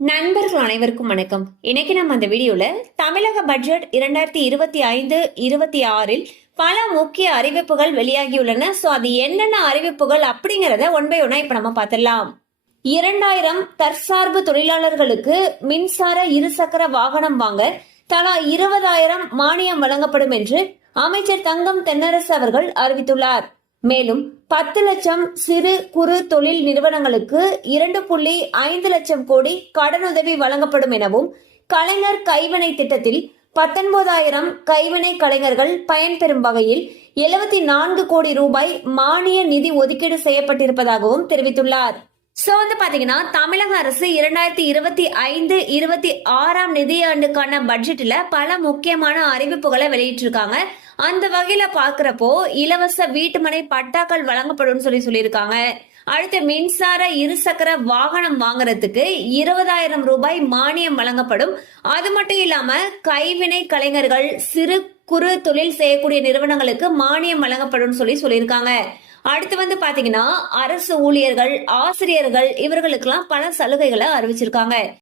நண்பர்கள் அனைவருக்கும் வணக்கம். இன்னைக்கு நம்ம அந்த வீடியோல தமிழக பட்ஜெட் 2025-26 பல முக்கிய அறிவிப்புகள் வெளியாகியுள்ளன. சோ அது என்னென்ன அறிவிப்புகள் அப்படிங்கறத ஒன் பை ஒன்னா இப்ப நம்ம பார்த்திடலாம். 2000 தற்சார்பு தொழிலாளர்களுக்கு மின்சார இருசக்கர வாகனம் வாங்க தலா 20,000 மானியம் வழங்கப்படும் என்று அமைச்சர் தங்கம் தென்னரசு அவர்கள் அறிவித்துள்ளார். மேலும் 10 லட்சம் சிறு குறு தொழில் நிறுவனங்களுக்கு 2.5 லட்சம் கோடி கடனுதவி வழங்கப்படும் எனவும், கலைஞர் கைவினை திட்டத்தில் 19,000 கைவினை கலைஞர்கள் பயன்பெறும் வகையில் 74 கோடி ரூபாய் மானிய நிதி ஒதுக்கீடு செய்யப்பட்டிருப்பதாகவும் தெரிவித்துள்ளார். சோ பாத்தீங்கன்னா தமிழக அரசு 2025-26 நிதியாண்டுக்கான பட்ஜெட்ல பல முக்கியமான அறிவிப்புகளை வெளியிட்டிருக்காங்க. அந்த வகையில பாக்குறப்போ இலவச வீட்டுமனை பட்டாக்கள் வழங்கப்படும் சொல்லியிருக்காங்க. அடுத்து மின்சார இருசக்கர வாகனம் வாங்குறதுக்கு 20,000 ரூபாய் மானியம் வழங்கப்படும். அது மட்டும் இல்லாம கைவினை கலைஞர்கள் சிறு குறு தொழில் செய்யக்கூடிய நிறுவனங்களுக்கு மானியம் வழங்கப்படும் சொல்லியிருக்காங்க. அடுத்து பாத்தீங்கன்னா அரசு ஊழியர்கள், ஆசிரியர்கள் இவர்களுக்கெல்லாம் பல சலுகைகளை அறிவிச்சிருக்காங்க.